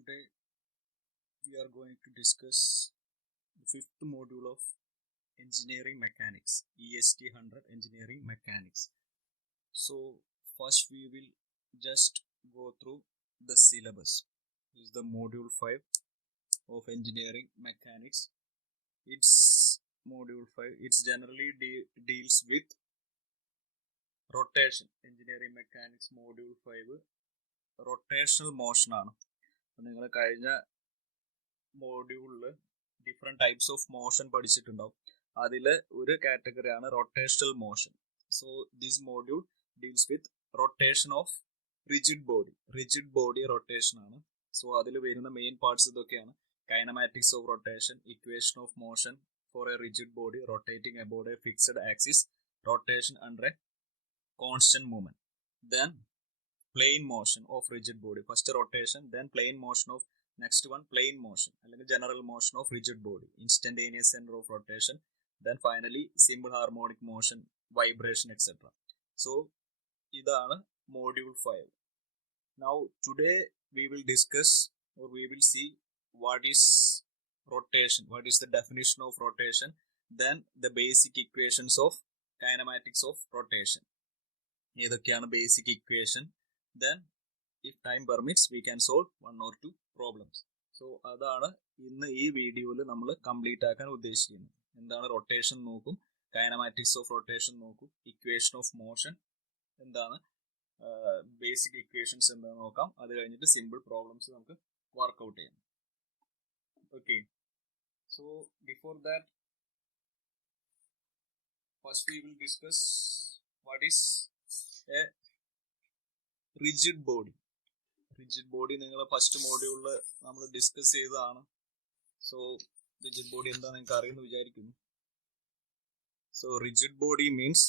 Today we are going to discuss the fifth module of Engineering Mechanics, EST 100 Engineering Mechanics. So first we will just go through the syllabus. This is the module 5 of Engineering Mechanics. It's module 5. It's generally deals with rotation. Engineering Mechanics module 5 rotational motion ആണ്. നിങ്ങൾ കഴിഞ്ഞ മോഡ്യൂളിൽ different types of motion പഠിച്ചിട്ടുണ്ടാവും. അതിൽ ഒരു കാറ്റഗറിയാണ് rotational motion. So this module deals with rotation of rigid body rotation ആണ്. So അതിൽ വരുന്ന മെയിൻ പാർട്സ് ഇതൊക്കെയാണ്: kinematics of rotation, equation of motion for a rigid body rotating about a fixed axis, rotation under a constant movement, then plane motion of rigid body. First rotation, then plane motion of next one, plane motion അല്ലെങ്കിൽ general motion of rigid body, instantaneous center of rotation, then finally simple harmonic motion, vibration, etc. So ഇതാണ് module 5. Now today we will discuss or we will see what is rotation, what is the definition of rotation, then the basic equations of kinematics of rotation. ഏതൊക്കെയാണ് basic equation, then if time permits we can solve one or two problems. So അതാണ് ഇന്ന് ഈ വീഡിയോയിൽ നമ്മൾ complete ആക്കാൻ ഉദ്ദേശിക്കുന്നത്. എന്താണ് rotation നോക്കും, കൈനമാറ്റിക്സ് ഓഫ് റൊട്ടേഷൻ നോക്കും, ഇക്വേഷൻ ഓഫ് മോഷൻ എന്താണ്, ബേസിക് ഇക്വേഷൻസ് എന്താണെന്ന് നോക്കാം. അത് കഴിഞ്ഞിട്ട് സിമ്പിൾ പ്രോബ്ലംസ് നമുക്ക് വർക്ക്ഔട്ട് ചെയ്യാം. Okay, so before that first we will discuss what is A rigid body നിങ്ങൾ ഫസ്റ്റ് മോഡ്യൂളിൽ നമ്മൾ ഡിസ്കസ് ചെയ്തതാണ്. സോ റിജിഡ് ബോഡി എന്താ നിങ്ങൾക്ക് അറിയുമെന്ന് വിചാരിക്കുന്നു. സോ റിജിഡ് ബോഡി മീൻസ്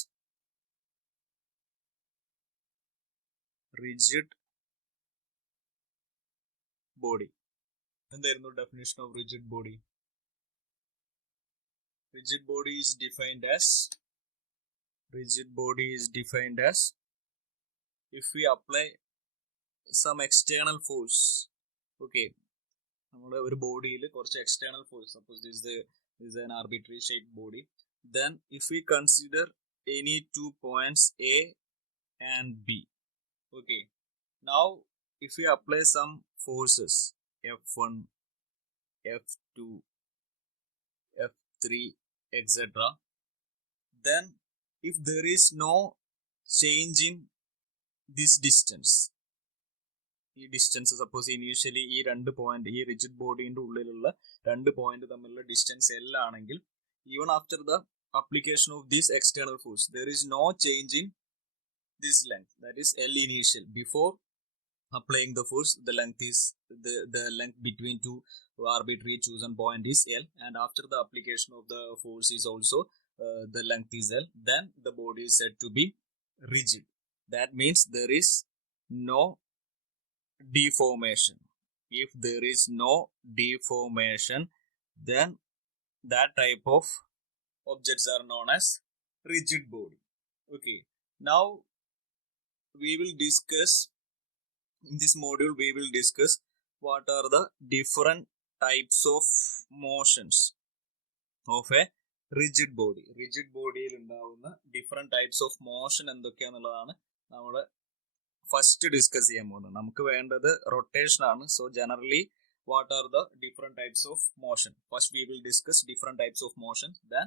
എന്തായിരുന്നു definition of rigid body? Rigid body is defined as if we apply some external force. Okay, നമ്മുടെ ഒരു ബോഡിയിൽ കുറച്ച് external force, suppose this is an arbitrary shaped body, then if we consider any 2 points A and B, okay, now if we apply some forces F1, F2, F3, etc., then if there is no change in this distance, ഈ distance suppose initially ഈ രണ്ട് point, ഈ rigid ബോഡിന്റെ ഉള്ളിലുള്ള രണ്ട് point തമ്മിലുള്ള distance L ആണെങ്കിൽ, even after the application of this external force there is no change in this length, that is L initial. Before applying the force, the length between two arbitrary chosen point is L, and after the application of the force is also the length is L, then the body is said to be rigid. That means there is no deformation. If there is no deformation, then that type of objects are known as rigid body. Okay, now we will discuss, in this module we will discuss what are the different types of motions of a rigid body. Rigid ബോഡിയിൽ ഉണ്ടാവുന്ന different types of motion എന്തൊക്കെയാണെന്നുള്ളതാണ് നമ്മൾ first discuss ചെയ്യാൻ പോകുന്നത്. നമുക്ക് വേണ്ടത് rotation ആണ്. So generally what are the different types of motion? First we will discuss different types of motion, then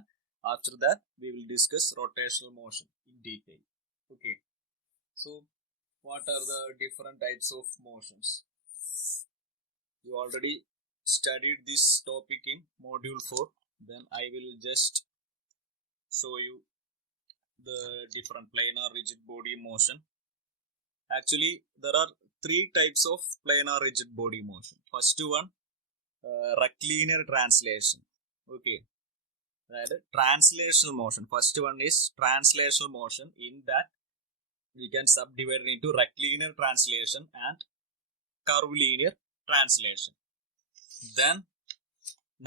after that we will discuss rotational motion in detail. Okay, so what are the different types of motions? You already studied this topic in module 4, then I will just show you the different planar rigid body motion. Actually there are three types of planar rigid body motion. First one, rectilinear translation. Okay, that translational motion. First one is translational motion. In that we can subdivide it into rectilinear translation and curvilinear translation. Then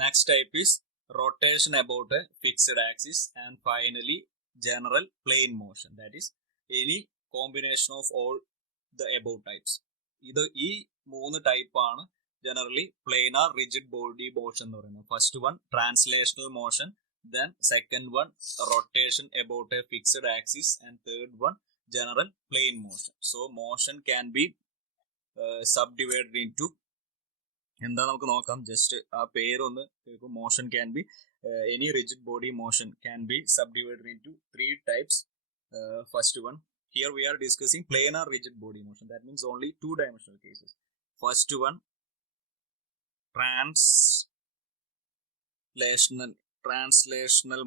next type is rotation about a fixed axis, and finally general plane motion, that is any combination of all the above types. ഇത് ഈ മൂന്ന് ടൈപ്പാണ് generally planar rigid body motion എന്ന് പറയുന്നത്. First one translational motion, then second one rotation about a fixed axis, and third one general plane motion. So motion can be subdivided into എന്താ നമുക്ക് നോക്കാം. Just ആ പേരൊന്ന് കേൾക്കും. Motion can be any rigid body motion can be subdivided into 3 types. First one, here we are discussing planar rigid body motion. That means only 2-dimensional cases. First one, translational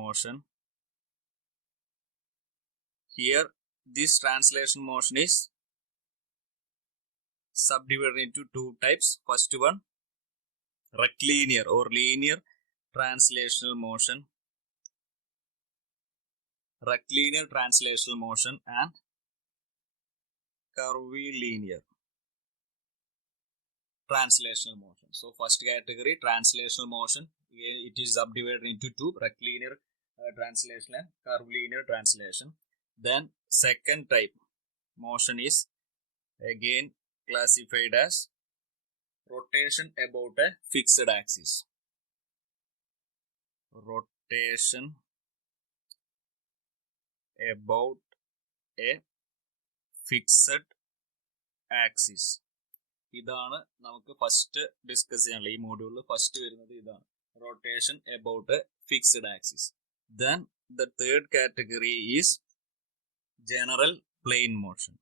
motion. Here this translation motion is subdivided into 2 types. First one, rectilinear or linear translational motion, and curvilinear translational motion. So first category, translational motion, it is subdivided into 2, rectilinear translation and curvilinear translation. Then second type motion is again classified as rotation about a fixed axis. Rotation about a fixed axis. ഇതാണ് നമുക്ക് first discuss ചെയ്യാനുള്ള ഈ മോഡ്യൂളിൽ first വരുന്നത് ഇതാണ്, rotation about A fixed axis. Then the third category is general plane motion.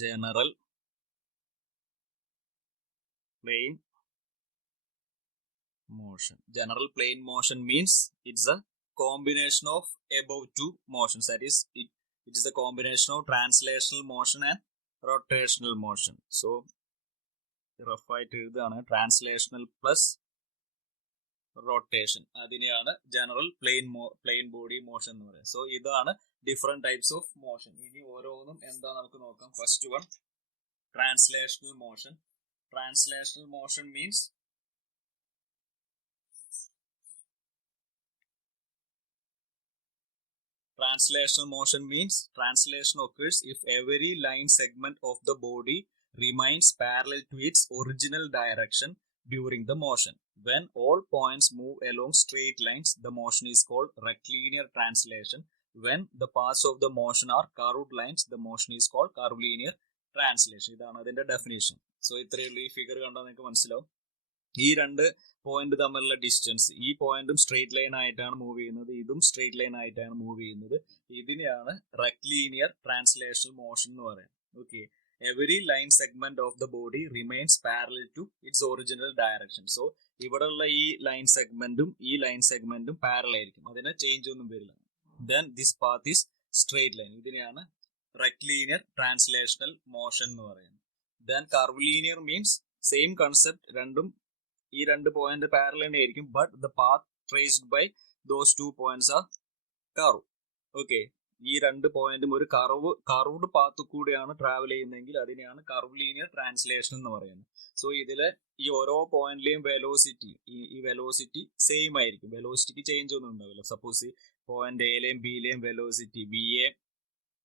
General plane motion means it's a combination of above 2 motions. That is, it is a combination of translational motion and rotational motion. So rough ആയിട്ട് എഴുതുകയാണ് translational plus rotation, അതിനെയാണ് general plain body motion എന്ന് പറയുന്നത്. So ഇതാണ് different types of motion. ഇനി ഓരോന്നും എന്താ നമുക്ക് നോക്കാം. First one, translational motion. Translational motion means translation occurs if every line segment of the body remains parallel to its original direction during the motion. When all points move along straight lines, the motion is called rectilinear translation. When the paths of the motion are curved lines, the motion is called curvilinear translation. ഇതാണ് അതിന്റെ definition. So ഇത്രയുള്ള ഈ figure കണ്ടാൽ നിങ്ങൾക്ക് മനസ്സിലാവും. ഈ രണ്ട് point തമ്മിലുള്ള ഡിസ്റ്റൻസ്, ഈ പോയിന്റും സ്ട്രെയിറ്റ് ലൈൻ ആയിട്ടാണ് മൂവ് ചെയ്യുന്നത്, ഇതും സ്ട്രെയിറ്റ് ലൈൻ ആയിട്ടാണ് മൂവ് ചെയ്യുന്നത്. ഇതിനെയാണ് rectilinear translational motion എന്ന് പറയുന്നത്. Okay, every line segment of the body remains parallel to its original direction. So ഇവിടെയുള്ള ഈ ലൈൻ സെഗ്മെന്റും പാരലൽ ആയിരിക്കും, അതിന് ചേഞ്ച് ഒന്നും വരില്ല. Then this path is straight line. ഇതിനെയാണ് rectilinear translational motion എന്ന് പറയുന്നത്. Then curvilinear means same concept, ഈ രണ്ട് പോയിന്റ് പാരലൽ ആയിരിക്കും, but the path traced by those 2 points are curved. Okay, ഈ രണ്ട് പോയിന്റും ഒരു കർവ്ഡ് പാത്ത് കൂടെയാണ് ട്രാവൽ ചെയ്യുന്നതെങ്കിൽ അതിനെയാണ് കർവ്ലീനിയർ ട്രാൻസ്ലേഷൻ എന്ന് പറയുന്നത്. സോ ഇതില് ഈ ഓരോ പോയിന്റിലെയും ഈ വെലോസിറ്റി സെയിം ആയിരിക്കും, വെലോസിറ്റിക്ക് ചേഞ്ച് ഒന്നും ഉണ്ടാവില്ല. സപ്പോസ് പോയിന്റ് എയിലെയും ബിയിലെയും velocity VA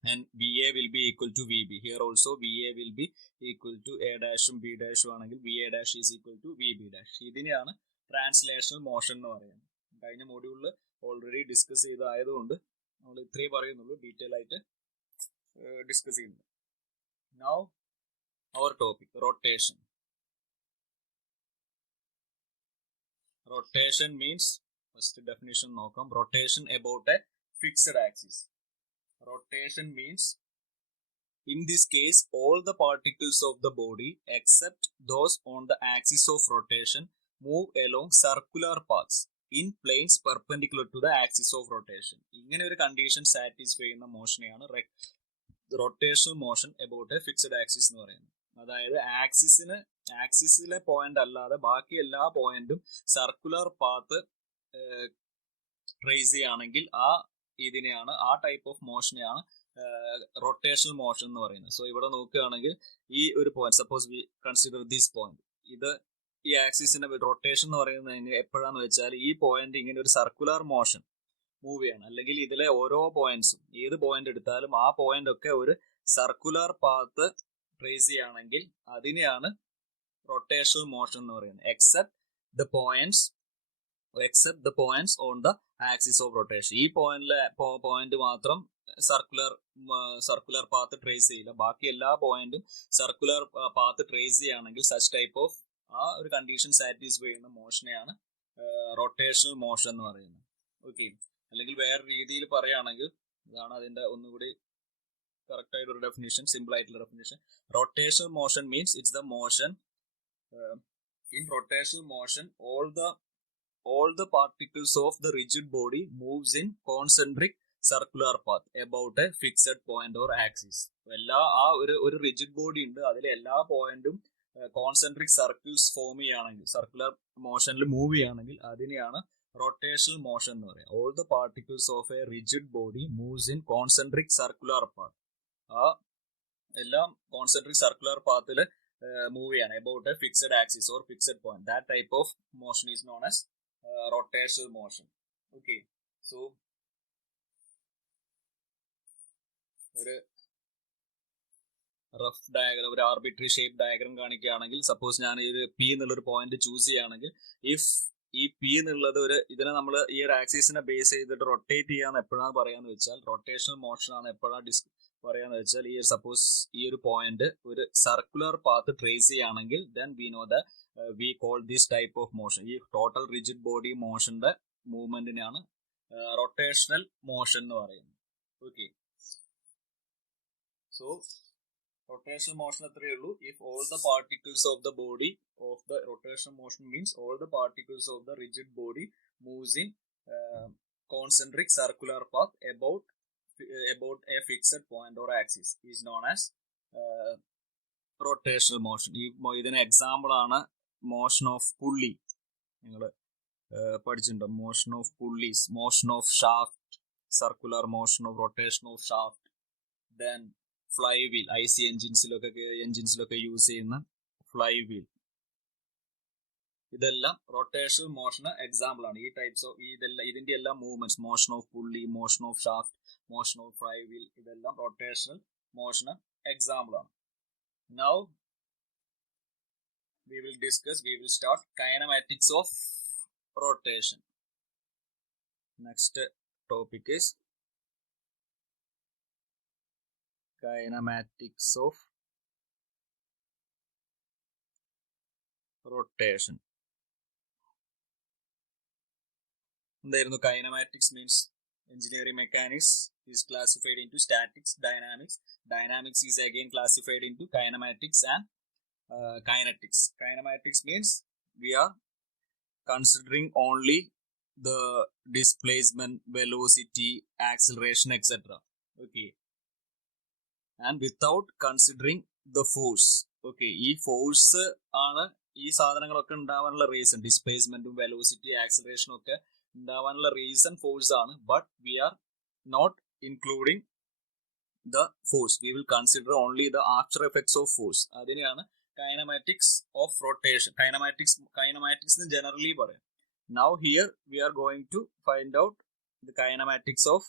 and VA will be equal to VB. Here also VA will be equal to A dash B dash ആണെങ്കിൽ VA dash is equal to VB dash. ഇതിനെയാണ് translational motion എന്ന് പറയുന്നത്. കഴിഞ്ഞ മോഡ്യൂളിൽ already discuss ചെയ്തതായതുകൊണ്ട് നമ്മൾ ഇത്രയും പറയുന്നുള്ളൂ, detail ആയിട്ട് ഡിസ്കസ് ചെയ്യുന്നു. Now our topic, rotation. Rotation means first definition നോക്കാം. Rotation about a fixed axis. Rotation means, in this case, all the particles of the body except those on the axis of rotation move along circular paths in planes perpendicular to the axis of rotation. ഇങ്ങനെ ഒരു condition satisfy ചെയ്യുന്ന മോഷനെയാണ് rotational motion about a fixed axis എന്ന് പറയുന്നത്. അതായത് ആക്സിസിലെ point അല്ലാതെ ബാക്കി എല്ലാ പോയിന്റും സർക്കുലർ പാത്ത് ട്രേസ് ചെയ്യുകയാണെങ്കിൽ ഇതിനെയാണ്, ആ ടൈപ്പ് ഓഫ് മോഷനെയാണ് റൊട്ടേഷണൽ മോഷൻ എന്ന് പറയുന്നത്. സോ ഇവിടെ നോക്കുകയാണെങ്കിൽ ഈ ഒരു point, suppose we consider this point, ഇത് ഈ ആക്സിസിന്റെ റൊട്ടേഷൻ എന്ന് പറയുന്നത് എപ്പോഴാന്ന് വെച്ചാൽ ഈ പോയിന്റ് ഇങ്ങനെ ഒരു സർക്കുലർ മോഷൻ മൂവ് ചെയ്യണം. അല്ലെങ്കിൽ ഇതിലെ ഓരോ പോയിന്റ്സും ഏത് പോയിന്റ് എടുത്താലും ആ പോയിന്റ് ഒക്കെ ഒരു സർക്കുലർ പാത്ത് ട്രേസ് ചെയ്യുകയാണെങ്കിൽ അതിനെയാണ് റൊട്ടേഷണൽ മോഷൻ എന്ന് പറയുന്നത്. Except the points on the axis of rotation. ഈ പോയിന്റ് മാത്രം സർക്കുലർ പാത്ത് ട്രേസ് ചെയ്യില്ല. ബാക്കി എല്ലാ പോയിന്റും സർക്കുലർ പാത്ത് ട്രേസ് ചെയ്യുകയാണെങ്കിൽ സച്ച് ടൈപ്പ് ഓഫ് ആ ഒരു കണ്ടീഷൻ സാറ്റിസ്ഫൈ ചെയ്യുന്ന മോഷനെയാണ് റൊട്ടേഷണൽ മോഷൻ എന്ന് പറയുന്നത്. ഓക്കെ, അല്ലെങ്കിൽ വേറെ രീതിയിൽ പറയുകയാണെങ്കിൽ ഇതാണ് അതിന്റെ ഒന്നുകൂടി കറക്റ്റ് ആയിട്ടൊരു ഡെഫിനിഷൻ, സിമ്പിൾ ആയിട്ടുള്ള definition. Rotational motion means it's the motion in rotational motion all the particles of the rigid body moves in concentric circular path about a fixed point or axis. എല്ലാ ഒരു rigid body ഉണ്ട്, അതിലെ എല്ലാ പോയിന്റും concentric circles form ചെയ്യുകയാണെങ്കിൽ, circular മോഷനിൽ move ചെയ്യുകയാണെങ്കിൽ അതിനെയാണ് rotational motion എന്ന് പറയുക. All the particles of A rigid body moves in concentric circular path. ആ എല്ലാം കോൺസെൻട്രിക് സർക്കുലർ പാത്തിൽ move ചെയ്യാണ് about a fixed axis or fixed point. That type of motion is known as rotational motion. Okay, so ഒരു rough diagram, ഒരു arbitrary shape diagram കാണിക്കുകയാണെങ്കിൽ, suppose ഞാൻ ഈ ഒരു P എന്നുള്ളൊരു point choose ചെയ്യുകയാണെങ്കിൽ, ഇഫ് ഈ P എന്നുള്ളത് ഇതിനെ നമ്മൾ ഈ ഒരു ആക്സിസിനെ ബേസ് ചെയ്തിട്ട് റൊട്ടേറ്റ് ചെയ്യാന്ന് എപ്പോഴാണ് പറയാന്ന് വെച്ചാൽ, റൊട്ടേഷണൽ മോഷൻ ആണ് എപ്പോഴാണ് പറയാന്ന് വെച്ചാൽ, ഈ സപ്പോസ് ഈ ഒരു പോയിന്റ് ഒരു സർക്കുലർ പാത്ത് ട്രേസ് ചെയ്യുകയാണെങ്കിൽ then we know the we call this type of motion. ഈ ടോട്ടൽ റിജിഡ് ബോഡി മോഷന്റെ മൂവ്മെന്റിനാണ് റൊട്ടേഷണൽ മോഷൻ എന്ന് പറയുന്നത്. ഓക്കെ, സോ rotational motion അത്രയേ ഉള്ളൂ. If all the particles of the body of the rotational motion means all the particles of the rigid body moves in concentric circular path about a fixed point or axis is known as rotational motion. ഇതിന് example ആണ് motion of pulley. നിങ്ങൾ പഠിച്ചിട്ടുണ്ടോ? Motion of pulleys, motion of shaft, circular motion of rotation of shaft, then flywheel, I C എൻജിൻസിലൊക്കെ use ചെയ്യുന്ന flywheel, ഇതെല്ലാം rotational മോഷന് example ആണ്. ഈ ടൈപ്സ് ഓഫ് ഇതിന്റെ എല്ലാം movements, motion of pulley, motion of shaft, motion of flywheel, ഇതെല്ലാം rotational മോഷന് എക്സാമ്പിൾ ആണ്. Now we will start kinematics of rotation. Next topic is kinematics of rotation. എന്തായിരുന്നു kinematics means? Engineering mechanics is classified into statics, dynamics. Dynamics is again classified into kinematics and kinetics. Kinematics means we are considering only the displacement, velocity, acceleration, etc. Okay, and without considering the force. Okay, ഈ force ആണ് ഈ സാധനങ്ങളൊക്കെ ഉണ്ടാവാനുള്ള reason. ഡിസ്പ്ലേസ്മെന്റും velocity ആക്സിലറേഷനും ഒക്കെ ഉണ്ടാവാനുള്ള reason force ആണ്. But we are not including the force. We will consider only the after effects of force. അതിനെയാണ് kinematics of rotation. Kinematics എന്ന് generally പറയും. Now here we are going to find out the kinematics of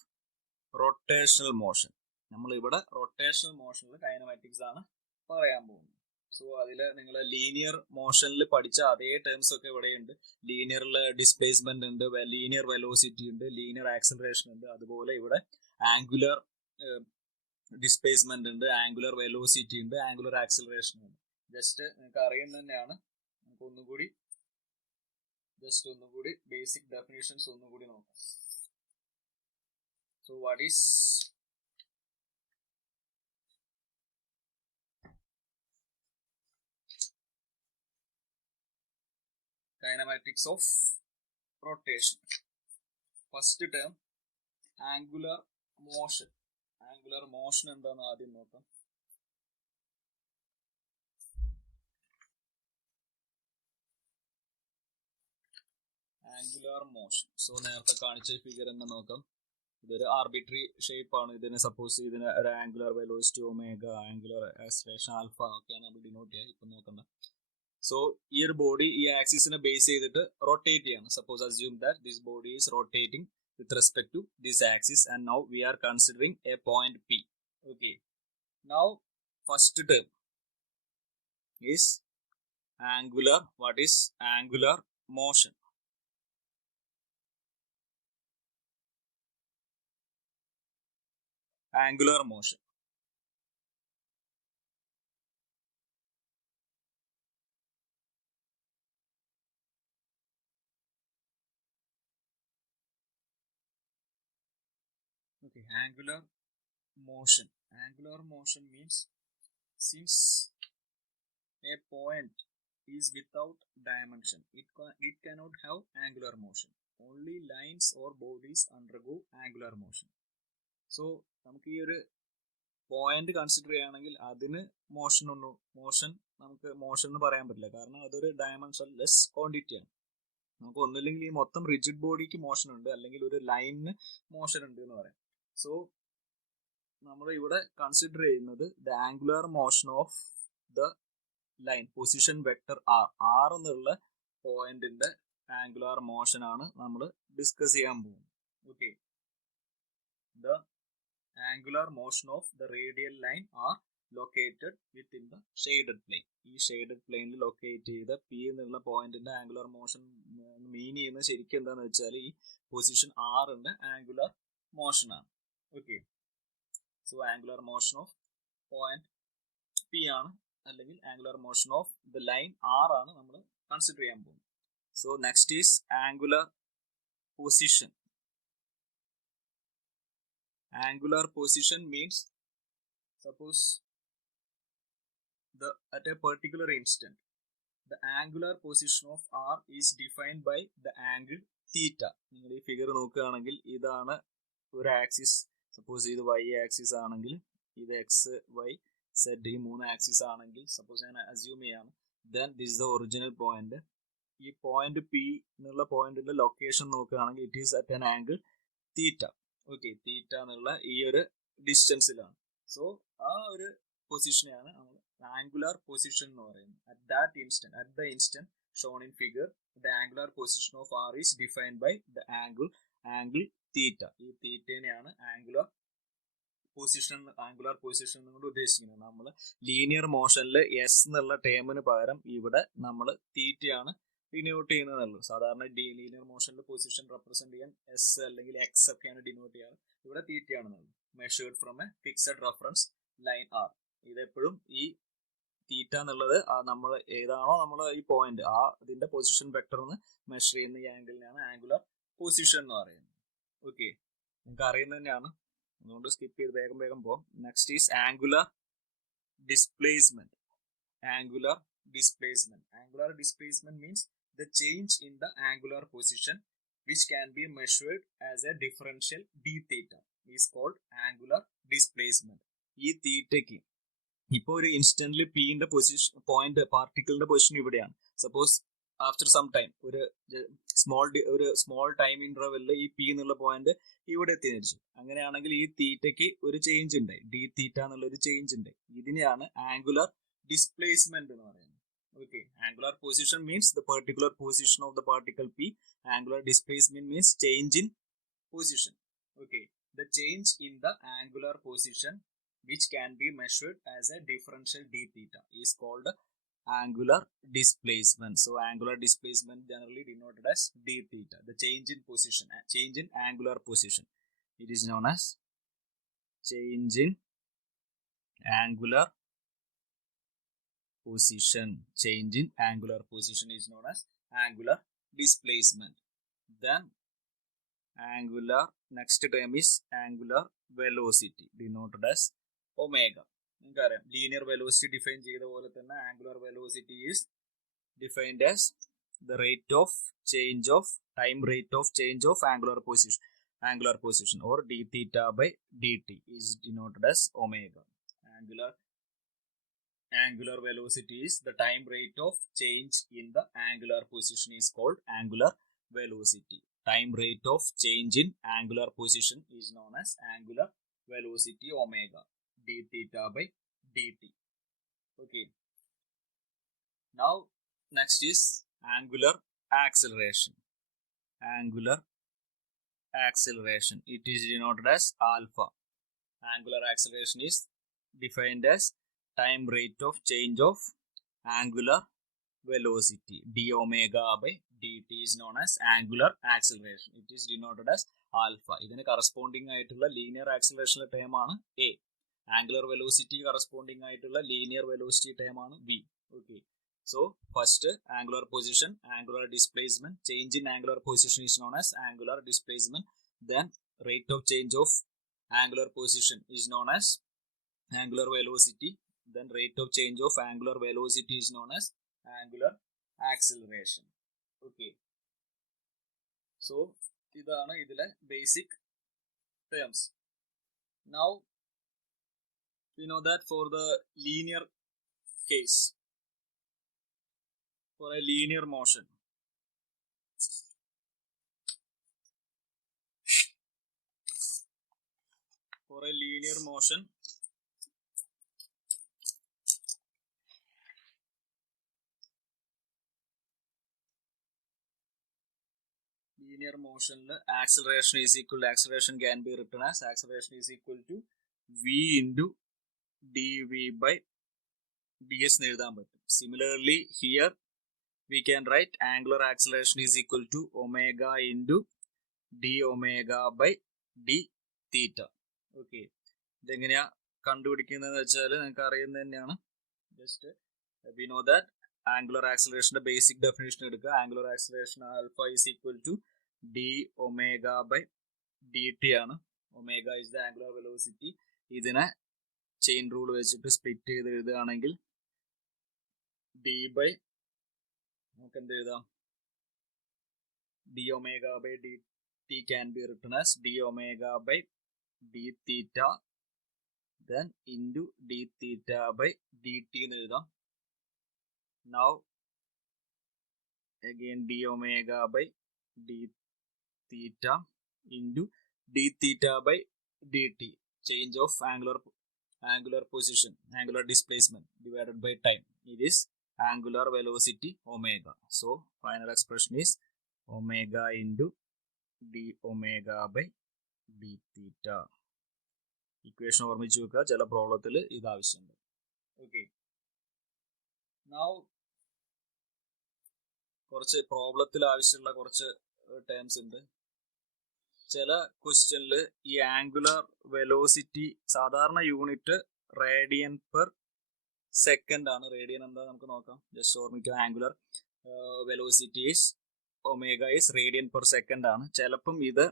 rotational motion. നമ്മൾ ഇവിടെ rotational മോഷനിൽ kinematics ആണ് പറയാൻ പോകുന്നത്. So അതിൽ നിങ്ങൾ ലീനിയർ മോഷനിൽ പഠിച്ച അതേ ടേംസ് ഒക്കെ ഇവിടെയുണ്ട്. ലീനിയറിൽ ഡിസ്പ്ലേസ്മെന്റ് ഉണ്ട്, ലീനിയർ വെലോസിറ്റി ഉണ്ട്, ലീനിയർ ആക്സിലറേഷൻ ഉണ്ട്. അതുപോലെ ഇവിടെ ആംഗുലർ ഡിസ്പ്ലേസ്മെന്റ് ഉണ്ട്, ആംഗുലർ വെലോസിറ്റി ഉണ്ട്, ആംഗുലർ ആക്സിലറേഷൻ ഉണ്ട്. ജസ്റ്റ് നിങ്ങൾക്ക് അറിയുന്ന തന്നെയാണ്. നമുക്ക് ഒന്നുകൂടി ബേസിക് ഡെഫിനിഷൻസ് ഒന്നുകൂടി നോക്കാം. So what is kinematics of rotation? First term, angular motion. Angular motion എന്താണെന്ന് ആദ്യം നോക്കാം. Angular motion. സോ നേരത്തെ കാണിച്ച ഫിഗർ തന്നെ നോക്കാം. ഇതൊരു ആർബിട്രറി ഷേപ്പ് ആണ്. ഇതിന് സപ്പോസ് ഇതിന് ഒരു angular velocity omega, angular acceleration alpha ഒക്കെയാണ് നമ്മൾ ഡിനോട്ട് ചെയ്യുക. ഇപ്പൊ നോക്കണ്ട. സോ ഈ ഒരു ബോഡി ഈ ആക്സിസിനെ ബേസ് ചെയ്തിട്ട് റൊട്ടേറ്റ് ചെയ്യണം. Suppose assume that this body is rotating with respect to this axis, and now we are considering a point P. Okay, now first term is angular. What is angular motion? Angular motion. Okay, angular motion. Angular motion means since a point is without dimension, it cannot have angular motion. Only lines or bodies undergo angular motion. So നമുക്ക് ഈ ഒരു point consider ചെയ്യുകയാണെങ്കിൽ അതിന് motion നമുക്ക് motion എന്ന് പറയാൻ പറ്റില്ല, കാരണം അതൊരു ഡയമെൻഷൻ ലെസ് ക്വാണ്ടിറ്റിയാണ്. നമുക്ക് ഒന്നില്ലെങ്കിൽ ഈ മൊത്തം റിജിഡ് ബോഡിക്ക് മോഷൻ ഉണ്ട്, അല്ലെങ്കിൽ ഒരു ലൈനിന് മോഷൻ ഉണ്ട് എന്ന് പറയാം. സോ നമ്മൾ ഇവിടെ കൺസിഡർ ചെയ്യുന്നത് the angular motion of the line position vector R എന്നുള്ള പോയിന്റിന്റെ ആംഗുലർ മോഷൻ ആണ് നമ്മൾ ഡിസ്കസ് ചെയ്യാൻ പോകുന്നത്. Okay, the angular motion of the radial line R located within the shaded plane. ഈ ഷെയ്ഡഡ് പ്ലെയിനിൽ ലൊക്കേറ്റ് ചെയ്ത പി എന്നുള്ള പോയിന്റിന്റെ ആംഗുലർ മോഷൻ മീൻ ചെയ്യുന്നത് ശരിക്കും എന്താന്ന് വെച്ചാൽ ഈ പൊസിഷൻ ആറിന്റെ ആംഗുലർ മോഷൻ ആണ്. Okay, so angular motion of point P ആണ്, അല്ലെങ്കിൽ angular motion of the line R ആണ് നമ്മൾ കൺസിഡർ ചെയ്യാൻ പോകുന്നത്. So next is angular position. Angular position means suppose at a particular instant the angular position of R is defined by the angle theta. നിങ്ങൾ ഈ figure നോക്കുകയാണെങ്കിൽ ഇതാണ് ഒരു axis. Suppose ഇത് y ആക്സിസ് ആണെങ്കിൽ ഇത് എക്സ് വൈ സെഡ് ഈ മൂന്ന് ആക്സിസ് ആണെങ്കിൽ സപ്പോസ് ഞാൻ അസ്യൂം ചെയ്യാണ്, then this is the original point. ഈ പോയിന്റ് പി എന്നുള്ള പോയിന്റിന്റെ ലൊക്കേഷൻ നോക്കുകയാണെങ്കിൽ it is at an angle theta. Okay, theta എന്നുള്ള ഈ ഒരു ഡിസ്റ്റൻസിലാണ്. സോ ആ ഒരു പൊസിഷനെയാണ് നമ്മൾ ആംഗുലർ പൊസിഷൻ എന്ന് പറയുന്നത്. At that instant, at the instant shown in figure, the angular position of R is defined by the angle theta. ഈ തീറ്റേനെയാണ് ആംഗുലർ പൊസിഷൻ കൊണ്ട് ഉദ്ദേശിക്കുന്നത്. നമ്മൾ ലീനിയർ മോഷനിൽ എസ് എന്നുള്ള ടേമിന് പകരം ഇവിടെ നമ്മൾ തീറ്റയാണ് ഡിനോട്ട് ചെയ്യുന്നതല്ലോ. സാധാരണ ലീനിയർ മോഷനിൽ പൊസിഷൻ റെപ്രസെന്റ് ചെയ്യാൻ എസ് അല്ലെങ്കിൽ എക്സ് ഒക്കെയാണ് ഡിനോട്ട് ചെയ്യാറ്. ഇവിടെ തീറ്റയാണെന്നുള്ളത്. Measured from a fixed reference line R. ഇതെപ്പോഴും ഈ തീറ്റ എന്നുള്ളത് നമ്മൾ ഏതാണോ നമ്മൾ ഈ പോയിന്റ് ഇതിന്റെ പൊസിഷൻ വെക്ടർ എന്ന് മെഷർ ചെയ്യുന്ന ഈ ആംഗിളിനാണ് ആംഗുലർ പൊസിഷൻ എന്ന് പറയുന്നത്. ഓക്കെ, നിങ്ങൾക്ക് അറിയുന്നത് തന്നെയാണ്, അതുകൊണ്ട് സ്കിപ്പ് ചെയ്ത് വേഗം പോകും. Next is angular displacement. Angular displacement means the change in the angular position which can be measured as a differential d theta is called angular displacement. ഈ തീറ്റയ്ക്ക് ഇപ്പോൾ ഒരു ഇൻസ്റ്റന്റിൽ പിന്റെ പൊസിഷൻ പോയിന്റ് പാർട്ടിക്കിളിന്റെ പൊസിഷൻ ഇവിടെയാണ്. സപ്പോസ് ആഫ്റ്റർ സം ടൈം ഒരു small time ഇന്റർവെല്ലിൽ ഈ P എന്നുള്ള point ഇവിടെ എത്തിച്ചു. അങ്ങനെയാണെങ്കിൽ ഈ തീറ്റയ്ക്ക് ഒരു ചേഞ്ച് ഉണ്ടായി, ഡി തീറ്റ എന്നുള്ള ഒരു ചേഞ്ച് ഉണ്ടായി. ഇതിനെയാണ് ആംഗുലർ displacement എന്ന് പറയുന്നത്. Okay, angular position means the particular position of the particle P. Angular displacement means change in position. Okay, the change in the angular position which can be measured as a differential d theta is called angular displacement. So angular displacement generally denoted as d theta. The change in position, change in angular position, it is known as change in angular position. Change in angular position is known as angular displacement. Then next term is angular velocity, denoted as omega. നിങ്ങൾക്കറിയാം linear velocity define ചെയ്ത പോലെ തന്നെ angular velocity is defined as the rate of change of time rate of change of angular position or d theta by dt is denoted as omega. Angular velocity is the time rate of change in the angular position is called angular velocity. Time rate of change in angular position is known as angular velocity omega, d theta by dt. Okay, now next is angular acceleration. Angular acceleration. It is denoted as alpha. Angular acceleration is defined as time rate of change of angular velocity. D omega by dt is known as angular acceleration. It is denoted as alpha. ഇതിന് corresponding ആയിട്ടുള്ള linear ആക്സിലറേഷന്റെ term ആണ് a. Angular velocity corresponding ആയിട്ടുള്ള linear velocity term ആണ് v. Okay. So first angular position, angular displacement, change in angular position is known as angular displacement. Then rate of change of angular position is known as angular velocity. Then rate of change of angular velocity is known as angular acceleration. Okay. So ഇതാണ് ഇതിലെ basic terms. Now we know that for the linear case, for a linear motion, acceleration is equal to, acceleration can be written as acceleration is equal to v into dv by ds എന്ന് എഴുതാൻ പറ്റും. Similarly here we can write angular acceleration is equal to omega into d omega by d theta. Okay. ഇതെങ്ങനെയാ കണ്ടുപിടിക്കുന്നതെന്ന് വെച്ചാൽ നിങ്ങൾക്ക് അറിയുന്നത് തന്നെയാണ്. Just we know that angular acceleration basic definition എടുക്കുക. Angular acceleration alpha is equal to d omega by dt ആണ്. Omega is the angular velocity. ഇതിനെ chain rule വെച്ചിട്ട് split ചെയ്ത് എഴുതുകയാണെങ്കിൽ d by നമുക്ക് എന്ത് എഴുതാം, d omega by dt can be written as d omega by d theta then into d theta by dt എന്ന് എഴുതാം. Now again d omega by d theta into d theta by dt, change of angular position, angular displacement divided by time. It is angular velocity omega. So final expression is omega into d omega by d theta. Equation ഓർമ്മിച്ചു വെക്കുക, ചില പ്രോബ്ലത്തിൽ ഇത് ആവശ്യമുണ്ട്. Okay. Now കുറച്ച് പ്രോബ്ലത്തിൽ ആവശ്യമുള്ള കുറച്ച് terms ഉണ്ട്. ചില ക്വസ്റ്റ്യനിൽ ഈ ആംഗുലർ വെലോസിറ്റി സാധാരണ യൂണിറ്റ് റേഡിയൻ പെർ സെക്കൻഡ് ആണ്. റേഡിയൻ എന്താ നമുക്ക് നോക്കാം. ജസ്റ്റ് ഓർമ്മിക്കുക, angular velocity is omega is radian per second ആണ്. ചിലപ്പം ഇത്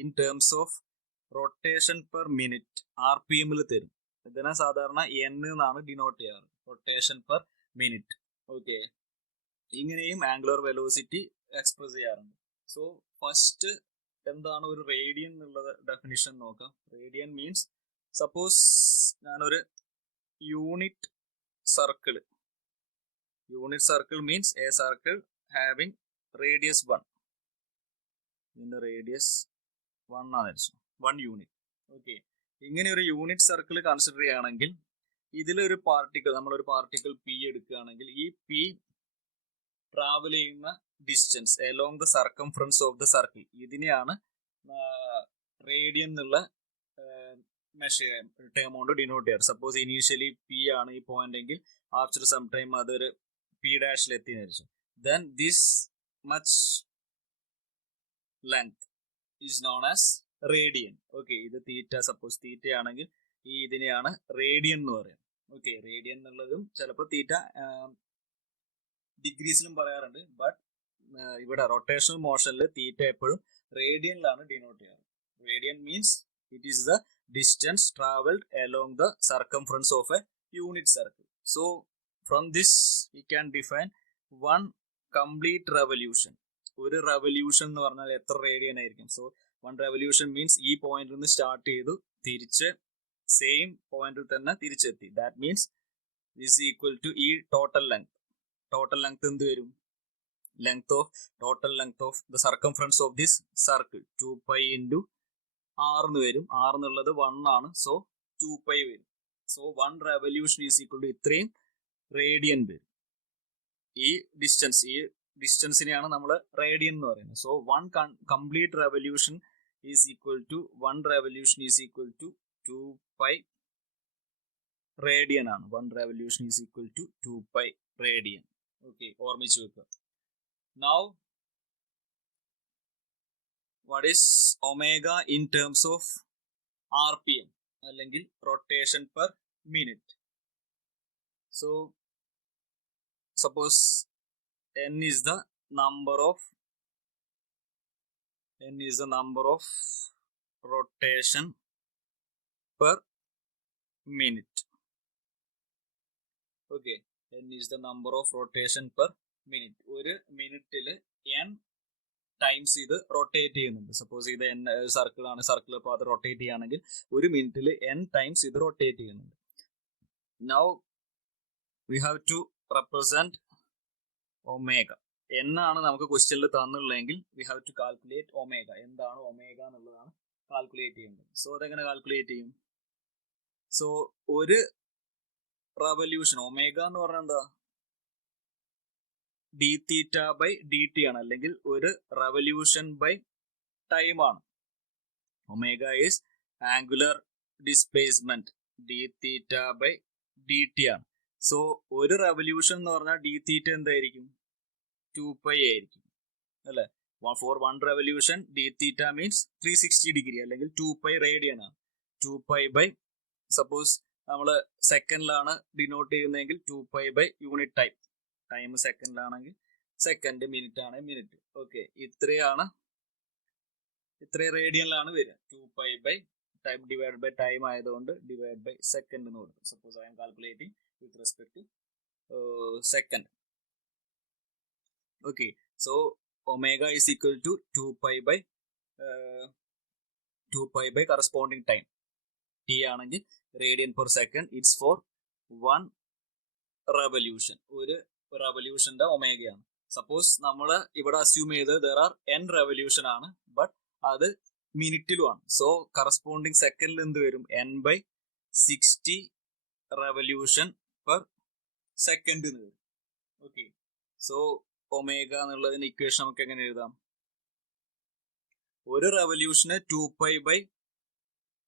in terms of rotation per minute RPM തരും. ഇതിനെ സാധാരണ n എന്നാണ് ഡിനോട്ട് ചെയ്യാറ്, റൊട്ടേഷൻ പെർ മിനിറ്റ്. ഓക്കെ. ഇങ്ങനെയും ആംഗുലർ വെലോസിറ്റി എക്സ്പ്രസ് ചെയ്യാറുണ്ട്. സോ ഫസ്റ്റ് എന്താണ് ഒരു റേഡിയൻ എന്നുള്ള ഡെഫിനിഷൻ നോക്കാം. റേഡിയൻ മീൻസ് സപ്പോസ് ഞാനൊരു unit circle means A circle having radius 1. ഇതിന്റെ റേഡിയസ് 1 ആണ്, 1 യൂണിറ്റ്. ഓക്കെ. ഇങ്ങനെ ഒരു യൂണിറ്റ് സർക്കിൾ കൺസിഡർ ചെയ്യുകയാണെങ്കിൽ ഇതിലൊരു പാർട്ടിക്കിൾ, നമ്മളൊരു പാർട്ടിക്കിൾ പി എടുക്കുകയാണെങ്കിൽ ഈ പി ട്രാവൽ ചെയ്യുന്ന distance along the circumference of the circle, ഇതിനെയാണ് റേഡിയൻ എന്നുള്ള ടേം കൊണ്ട് ഡിനോട്ട് ചെയ്യാറ്. സപ്പോസ് ഇനീഷ്യലി പി ആണ് ഈ പോയിന്റ് എങ്കിൽ ആഫ്റ്റർ സം ടൈം അതൊരു പി ഡാഷിൽ എത്തി വിചാരിച്ചു. Then this much length is known as radian. Okay. ഇത് തീറ്റ, സപ്പോസ് തീറ്റ ആണെങ്കിൽ ഈ ഇതിനെയാണ് റേഡിയൻ എന്ന് പറയാം. ഓക്കെ. റേഡിയൻ എന്നുള്ളതും ചിലപ്പോൾ തീറ്റ ഡിഗ്രീസിലും പറയാറുണ്ട്. ബട്ട് ഇവിടെ റൊട്ടേഷണൽ മോഷനിൽ തീറ്റ എപ്പോഴും റേഡിയനിലാണ് ഡിനോട്ട് ചെയ്യാറ്. Radian means it is the distance travelled along the circumference of A unit circle. So from this we can define one complete revolution. ഒരു റെവല്യൂഷൻ എന്ന് പറഞ്ഞാൽ എത്ര റേഡിയൻ ആയിരിക്കും? സോ വൺ റെവല്യൂഷൻ മീൻസ് ഈ പോയിന്റിൽ നിന്ന് സ്റ്റാർട്ട് ചെയ്തു തിരിച്ച് സെയിം പോയിന്റിൽ തന്നെ തിരിച്ചെത്തി. That means this equal to ഈ ടോട്ടൽ ലെങ്ത്. ടോട്ടൽ ലെങ്ത് എന്ത് വരും? Total length of the circumference of this circle 2π into r എന്ന് വരും. r എന്നുള്ളത് 1 ആണ്. സോ 2π വരും. So 1 revolution is equal to ഇത്രയും റേഡിയൻ വരും. ഈ ഡിസ്റ്റൻസിനെയാണ് നമ്മൾ റേഡിയൻ എന്ന് പറയുന്നത്. So 1 complete revolution is equal to 1 revolution is equal to 2 pi radian ആണ്. 1 revolution is equal to 2 pi radian. Okay, ഓർമ്മിച്ചു വെക്കുക. Now what is omega in terms of RPM അല്ലെങ്കിൽ rotation per minute? So suppose n is the number of rotation per minute. Okay, n is the number of rotation per minute. ഒരു മിനിറ്റിൽ n times ഇത് rotate ചെയ്യുന്നുണ്ട്. Suppose ഇത് n circle ആണ്, circular path rotate ചെയ്യുകയാണെങ്കിൽ ഒരു മിനിറ്റിൽ n times ഇത് റൊട്ടേറ്റ് ചെയ്യുന്നുണ്ട്. Now we have to represent omega. എന്നാണ് നമുക്ക് ക്വസ്റ്റ്യനിൽ തന്നുള്ളതെങ്കിൽ we have to calculate omega. എന്താണ് ഒമേഗ എന്നുള്ളതാണ് കാൽക്കുലേറ്റ് ചെയ്യേണ്ടത്. സോ അതെങ്ങനെ കാൽക്കുലേറ്റ് ചെയ്യും? സോ ഒരു റവല്യൂഷൻ ഒമേഗ എന്ന് പറഞ്ഞാൽ എന്താ? D theta by D T ആണ്, അല്ലെങ്കിൽ ഒരു റവല്യൂഷൻ ബൈ ടൈം ആണ്. Omega is angular displacement, D theta by D T ആണ്. സോ ഒരു റവല്യൂഷൻ എന്ന് പറഞ്ഞാൽ ഡി തീറ്റ എന്തായിരിക്കും? 2 pi ആയിരിക്കും അല്ലെ. For 1 revolution D theta means 360 degree അല്ലെങ്കിൽ 2 pi റേഡിയൻ ആണ്. 2 pi ബൈ സപ്പോസ് നമ്മൾ സെക്കൻഡിലാണ് ഡിനോട്ട് ചെയ്യുന്നതെങ്കിൽ 2 pi by unit time. Time സെക്കൻഡിലാണെങ്കിൽ സെക്കൻഡ്, മിനിറ്റ് ആണെങ്കിൽ മിനിറ്റ്. ഓക്കെ, ഇത്ര റേഡിയനിലാണ് വരിക. 2 pi by time divide by time ആയതുകൊണ്ട് ഡിവൈഡ് ബൈ സെക്കൻഡ് എന്ന് കൊടുക്കും. Suppose I am calculating with respect to second. Okay, so omega is equal to 2 pi by corresponding time. T ആണെങ്കിൽ radian per second. It's for 1 revolution. ഒരു റവല്യൂഷന്റെ ഒമേഗയാണ്. Suppose നമ്മൾ ഇവിടെ assume ചെയ്ത് there are n revolution ആണ്, but അത് മിനിറ്റിലുമാണ്. So corresponding സെക്കൻഡിൽ എന്ത് വരും? n by 60 revolution per second എന്ന് വരും. ഓക്കെ, സോ ഒമേഗ എന്നുള്ളതിന് ഇക്വേഷൻ നമുക്ക് എങ്ങനെ എഴുതാം? ഒരു റവല്യൂഷന് 2 pi ബൈ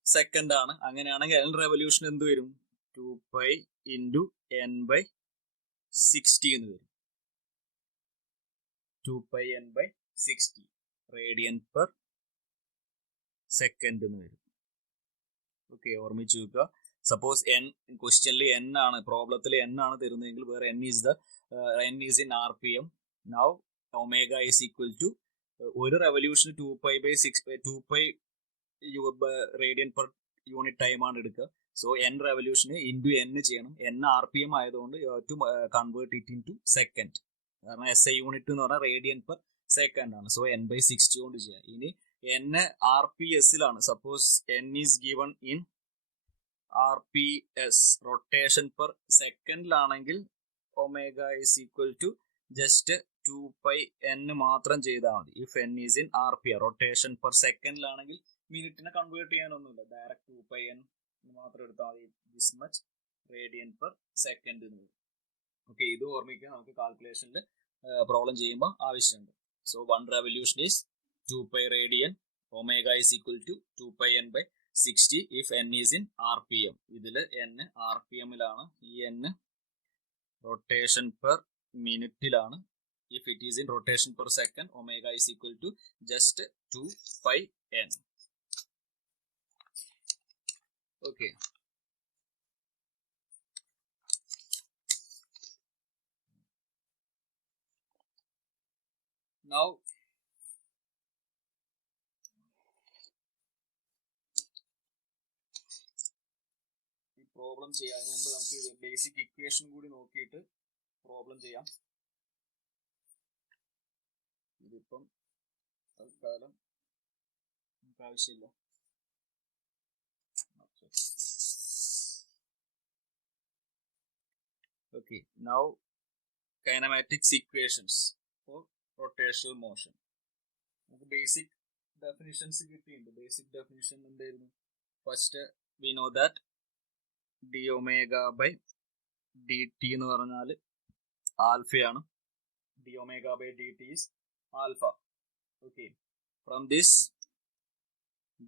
സെക്കൻഡ് ആണ്. അങ്ങനെയാണെങ്കിൽ n റവല്യൂഷൻ എന്ത് വരും? 2 pi ഇൻറ്റു n ബൈ 60 എന്ന് വരും. 2 pi n by 60 radian per second എന്ന് വരും. ഓക്കെ, ഓർമ്മിച്ചു വെക്കുക. സപ്പോസ് n ക്വസ്റ്റ്യനിൽ n ആണ്, പ്രോബ്ലത്തിൽ n ആണ് തരുന്നതെങ്കിൽ വേറെ n is in RPM. Now omega is equal to ഒരു revolution 2 pi by 2 pi radian per unit time ആണ് എടുക്കുക. സോ n റവല്യൂഷന് ഇൻറ്റു n ചെയ്യണം. n RPM ആയതുകൊണ്ട് you have to convert it into second. കാരണം SI unit എന്ന് പറഞ്ഞാൽ radian per second ആണ്. സോ n by 60 കൊണ്ട് ചെയ്യാം. ഇനി n RPSലാണ്. സപ്പോസ് n is given in RPS rotation per സെക്കൻഡിലാണെങ്കിൽ omega is equal to just 2 pi n മാത്രം ചെയ്താൽ മതി. If n is in RPM rotation per സെക്കൻഡിലാണെങ്കിൽ മിനിറ്റിനെ കൺവേർട്ട് ചെയ്യാനൊന്നുമില്ല, ഡയറക്റ്റ് 2 pi n മാത്രം എടുത്താൽ മതി. This much radian per second എന്ന് വരും. ഓക്കെ, ഇത് ഓർമ്മിക്കാൻ നമുക്ക് കാൽക്കുലേഷനിൽ പ്രോബ്ലം ചെയ്യുമ്പോൾ ആവശ്യമുണ്ട്. So 1 revolution is 2 pi radian. Omega is equal to 2 pi n by 60 if n is in RPM. ഇതിൽ n RPMലാണ്, ഈ n റൊട്ടേഷൻ പെർ മിനിറ്റിലാണ്. If it is in rotation per second, omega is equal to just 2 pi n. Okay. Now ഈ problem ചെയ്യാൻ മുമ്പ് നമുക്ക് basic equation കൂടി നോക്കിയിട്ട് പ്രോബ്ലം ചെയ്യാം. ഇതിപ്പം തൽക്കാലം നമുക്ക് ആവശ്യമില്ല. Okay, now kinematics equations for rotational motion. നമുക്ക് ബേസിക് ഡെഫിനിഷൻസ് കിട്ടിയിട്ടുണ്ട്. ബേസിക് ഡെഫിനിഷൻ എന്തായിരുന്നു? First we know that D omega by D T എന്ന് പറഞ്ഞാൽ ആൽഫയാണ്. D omega by D T is alpha. Okay, from this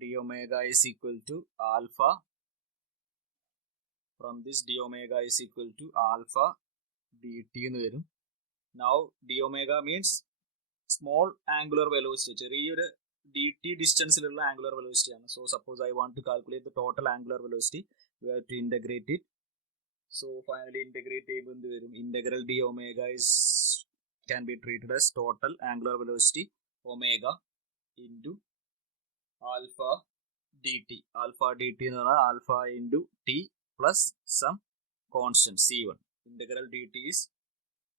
d omega is equal to alpha. From this d omega is equal to alpha dt എന്ന് വരും. Now d omega means small angular velocity. ചെറിയൊരു dt ഡിസ്റ്റൻസിലുള്ള angular velocity ആണ്. So suppose I want to calculate the total angular velocity. We have to integrate it. So finally integrate ചെയ്യുമ്പോൾ എന്ത് വരും? Integral d omega is can be treated as total angular velocity omega into alpha dt. Alpha dt എന്ന് പറഞ്ഞാൽ alpha into t plus some constant c1. Integral dt is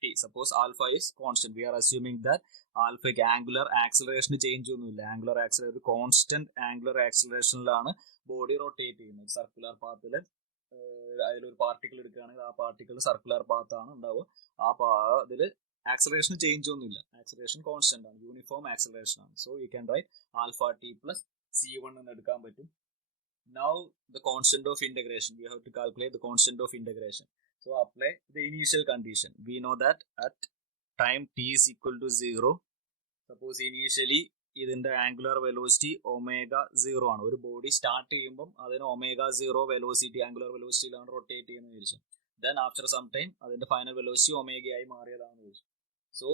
t. Suppose alpha is constant. We are assuming that alpha angular acceleration change ഒന്നുമില്ല. Angular acceleration constant angular acceleration body rotate ചെയ്യുന്നത്. Circular path അതിലൊരു particle എടുക്കുകയാണെങ്കിൽ ആ particle circular path ആണ് ഉണ്ടാവുക. അതിൽ acceleration change ഒന്നുമില്ല. Acceleration constant ആണ്, യൂണിഫോം ആക്സലറേഷൻ ആണ്. So you can write alpha T plus c1 എന്ന് എടുക്കാൻ പറ്റും. Now the constant of integration, we have to calculate the constant of integration. So apply the initial condition. We know that at time t is equal to 0, suppose initially ഇതിന്റെ angular velocity omega 0 ആണ്. ഒരു body start ചെയ്യുമ്പോൾ അതിന് omega 0 velocity angular വെലോസിറ്റിയിലാണ് rotate ചെയ്യുന്നത് വിചാരിച്ചു. Then after some time അതിന്റെ final velocity ഒമേഗയായി മാറിയതാണെന്ന് വിചാരിച്ചു. So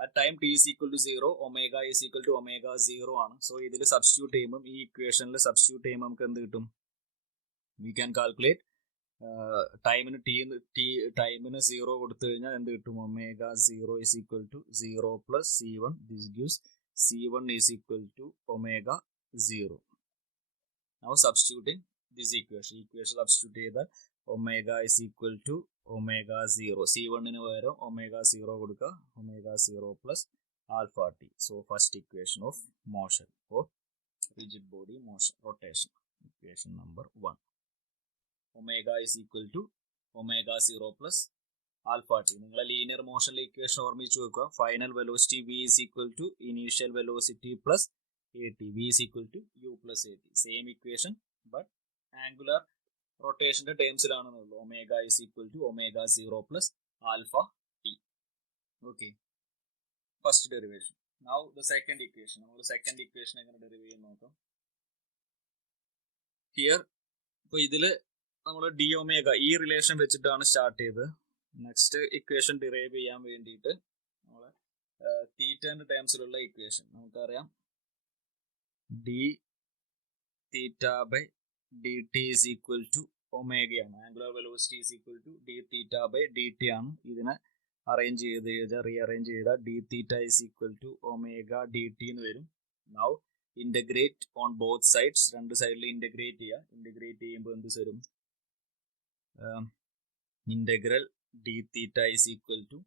at time T is equal to 0 omega is equal to omega 0 ആണ്. സോ ഇതിൽ സബ്സ്റ്റിറ്റ്യൂട്ട് ചെയ്യുമ്പോൾ ഈ ഇക്വേഷനിൽ സബ്സ്റ്റിറ്റ്യൂട്ട് ചെയ്യുമ്പോൾ നമുക്ക് എന്ത് കിട്ടും? വി ക്യാൻ കാൽക്കുലേറ്റ് ടൈമിന് ടൈമിന് 0 കൊടുത്തു കഴിഞ്ഞാൽ എന്ത് കിട്ടും? Omega 0 is equal to 0 plus c1. This gives c1 is equal to omega 0. Now substituting this equation substitute ചെയ്താൽ omega is equal to omega 0. c1 ന് പകരം omega 0 കൊടുക്കുക. omega 0 plus alpha t. So first equation of motion for rigid body motion rotation, equation number 1. Omega is equal to omega 0 plus alpha t. നിങ്ങൾ linear മോഷനിലെ equation ഓർമ്മിച്ചു വെക്കുക. Final velocity v is equal to initial velocity plus at. v is equal to u plus at. Same equation but angular റൊട്ടേഷന്റെ ടേംസിലാണെന്നുള്ളൂ. Omega is equal to omega 0 plus alpha t. Okay, first derivation. Now the second equation. നമ്മൾ second equation എങ്ങനെ derive ചെയ്യാൻ നോക്കാം. Here ഇപ്പോൾ ഇതില് നമ്മൾ D omega ഈ റിലേഷൻ വെച്ചിട്ടാണ് സ്റ്റാർട്ട് ചെയ്തത്. നെക്സ്റ്റ് ഇക്വേഷൻ ഡിറൈവ് ചെയ്യാൻ വേണ്ടിയിട്ട് നമ്മൾ തീറ്റന്റെ ടേംസിലുള്ള ഇക്വേഷൻ നമുക്കറിയാം. D theta by D T is equal to ഒമേഗയാണ്. Angular velocity is equal to D theta by D T ആണ്. ഇതിനെ അറേഞ്ച് ചെയ്ത് റീഅറേഞ്ച് ചെയ്താൽ D theta is equal to omega D T എന്ന് വരും. Now integrate on both sides. രണ്ട് സൈഡിൽ integrate ചെയ്യുക. ഇന്റഗ്രേറ്റ് ചെയ്യുമ്പോൾ എന്ത് വരും? Integral D theta is equal to,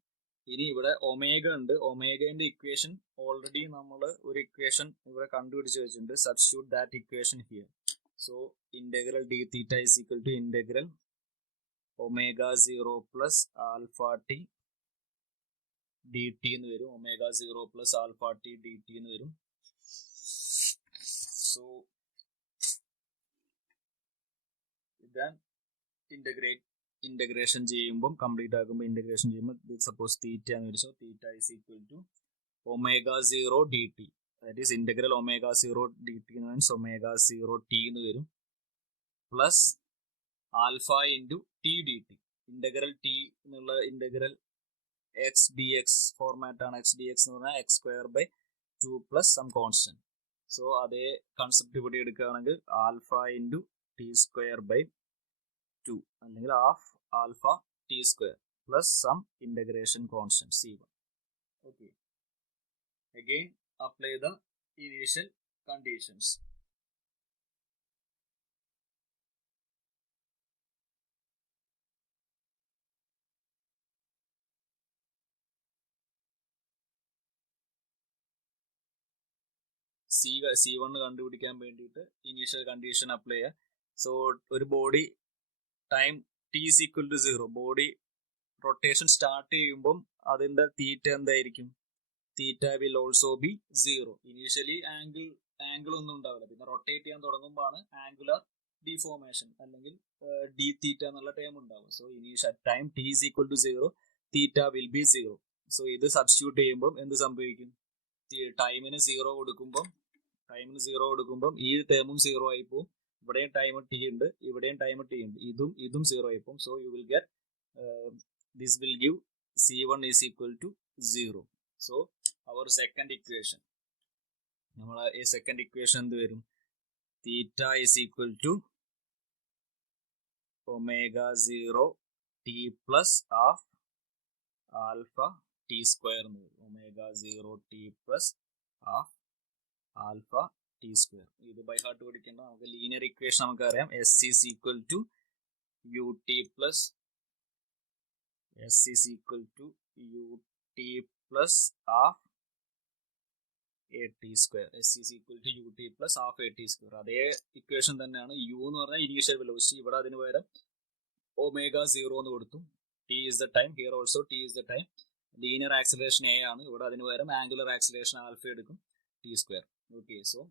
ഇനി ഇവിടെ ഒമേഗ ഉണ്ട്. ഒമേഗന്റെ ഇക്വേഷൻ ഓൾറെഡി നമ്മൾ ഒരു ഇക്വേഷൻ ഇവിടെ കണ്ടുപിടിച്ച് വെച്ചിട്ടുണ്ട്. Substitute that equation here. So integral D theta is equal to integral omega 0 plus alpha t D T എന്ന് വരും. Omega 0 plus alpha t D T എന്ന് വരും. സോ then ഇന്റഗ്രേഷൻ ചെയ്യുമ്പോൾ കംപ്ലീറ്റ് ആക്കുമ്പോൾ ഇന്റഗ്രേഷൻ ചെയ്യുമ്പോൾ സപ്പോസ് തീറ്റ എന്ന് വെച്ചോ theta is equal to omega 0 d t. That is integral omega 0 d t means omega 0 t എന്ന് വരും plus alpha into T D T. Integral T എന്നുള്ള integral X D X format ആണ്. X D X എന്ന് പറഞ്ഞാൽ X square by 2 plus some constant. So അതേ concept ഇവിടെ എടുക്കുകയാണെങ്കിൽ alpha into T square by 2 അല്ലെങ്കിൽ half alpha T square plus some integration constant c1. Okay, again apply the initial conditions. c1 കണ്ടുപിടിക്കാൻ വേണ്ടിയിട്ട് initial condition apply ചെയ്യുക. So ഒരു body time T is equal to 0 body rotation start ചെയ്യുമ്പം അതിന്റെ theta എന്തായിരിക്കും? Theta will also be 0. Initially angle ഒന്നും ഉണ്ടാവില്ല. പിന്നെ റൊട്ടേറ്റ് ചെയ്യാൻ തുടങ്ങുമ്പോഴാണ് ആംഗുലർ ഡിഫോർമേഷൻ അല്ലെങ്കിൽ ഡി തീറ്റ എന്നുള്ള ടേം ഉണ്ടാവും. So initial time T is equal to 0 theta will be 0. So ഇത് സബ്സ്റ്റിറ്റ്യൂട്ട് ചെയ്യുമ്പോൾ എന്ത് സംഭവിക്കും? ടൈമിന് 0 കൊടുക്കുമ്പോൾ ടൈമിന് 0 കൊടുക്കുമ്പം ഈ ടേമും 0 ആയി പോകും. ഇവിടെയും ടൈം ടി ഉണ്ട്, ഇവിടെയും ടൈം ടി ഉണ്ട്, ഇതും 0 ആയി പോകും. So you will get this will give C1 is equal to 0. So our second equation, നമ്മളെ ഈ സെക്കൻഡ് ഇക്വേഷൻ എന്ത് വരും? തീറ്റ is equal to omega 0 t plus half alpha t square എന്ന് വരും. omega 0 t plus half alpha t square. ഇത് by heart പഠിക്കേണ്ട. നമുക്ക് linear equation നമുക്കറിയാം. S is equal to ut plus S is equal to ut plus half at square. S is equal to ut plus half at square. അതേ equation തന്നെയാണ്. u എന്ന് പറഞ്ഞാൽ initial velocity, ഇവിടെ അതിന് പകരം ഒമേഗ 0 എന്ന് കൊടുത്തു. t is the time, here also t is the time. Linear acceleration a ആണ്, ഇവിടെ അതിന് പകരം ആംഗുലർ ആക്സിലറേഷൻ ആൽഫ എടുക്കും, t square. Okay, so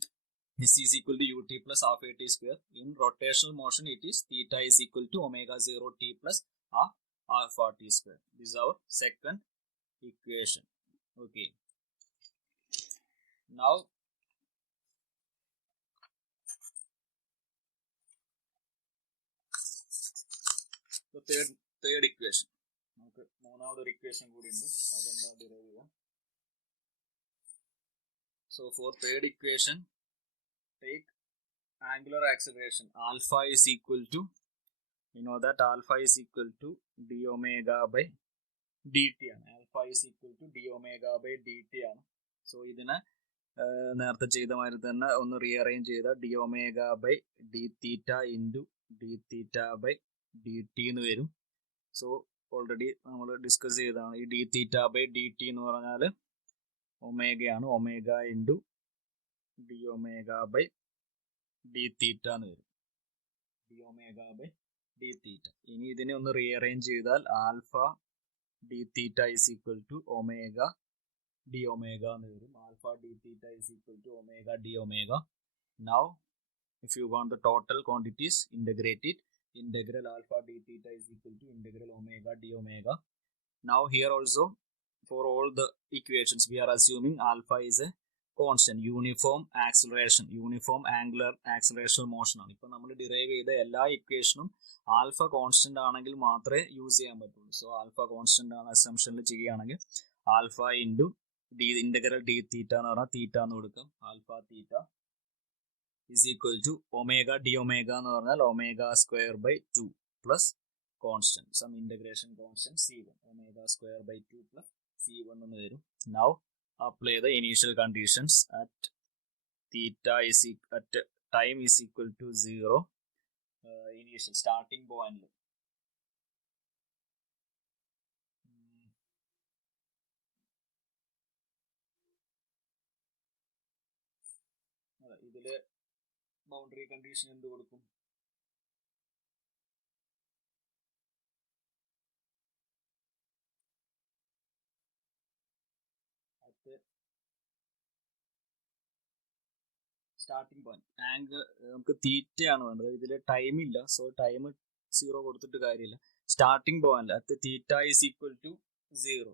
S is equal to ut plus half at square. In rotational motion it is theta is equal to omega 0 t plus half alpha t square. This is our second equation. Okay, now the third equation. Okay, മൂന്നാമതൊരു equation കൂടി ഉണ്ട്, അതെന്താ derive ചെയ്യാം. So for third equation, take angular acceleration alpha is equal to, you know that alpha is equal to d omega by dt ആണ്. alpha is equal to d omega by dt ആണ്. So ഇതിനെ നേരത്തെ ചെയ്ത മാതിരി തന്നെ ഒന്ന് rearrange ചെയ്താൽ d omega by d theta into d theta by dt എന്ന് വരും. സോ ഓൾറെഡി നമ്മൾ ഡിസ്കസ് ചെയ്തതാണ്. ഈ d theta by dt എന്ന് പറഞ്ഞാൽ ഒമേഗയാണ്. Omega into d omega by d theta എന്ന് വരും. d omega by d theta. ഇനി ഇതിനെ ഒന്ന് റീഅറേഞ്ച് ചെയ്താൽ alpha d theta is equal to omega d omega എന്ന് വരും. Alpha d theta is equal to omega d omega. Now if you want the total quantities, integrate it. Integral alpha d theta is equal to integral omega d omega. Now here also for all the equations we are assuming alpha is a constant, uniform acceleration, uniform angular acceleration motion ആണ്. ഇപ്പൊ നമ്മൾ derive ചെയ്ത എല്ലാ ഇക്വേഷനും alpha constant ആണെങ്കിൽ മാത്രമേ use ചെയ്യാൻ പറ്റുള്ളൂ. സോ ആൽഫ കോൺസ്റ്റന്റ് ആണ് അസംഷനിൽ ചെയ്യുകയാണെങ്കിൽ alpha into D integral D theta എന്ന് പറഞ്ഞാൽ തീറ്റ എന്ന് കൊടുക്കാം. Alpha theta is equal to omega d omega എന്ന് പറഞ്ഞാൽ omega square by 2 plus constant, some integration constant c1, omega square by 2 plus c1 എന്ന് വരും. Now apply the initial conditions at theta is at time is equal to 0. Initial starting point ഇതില് boundary condition എന്ത് കൊടുക്കും? Starting point angle നമുക്ക് തീറ്റയാണ് വേണ്ടത്. ഇതിൽ time ഇല്ല, സോ ടൈം 0 കൊടുത്തിട്ട് കാര്യമില്ല. Starting point at theta is equal to 0.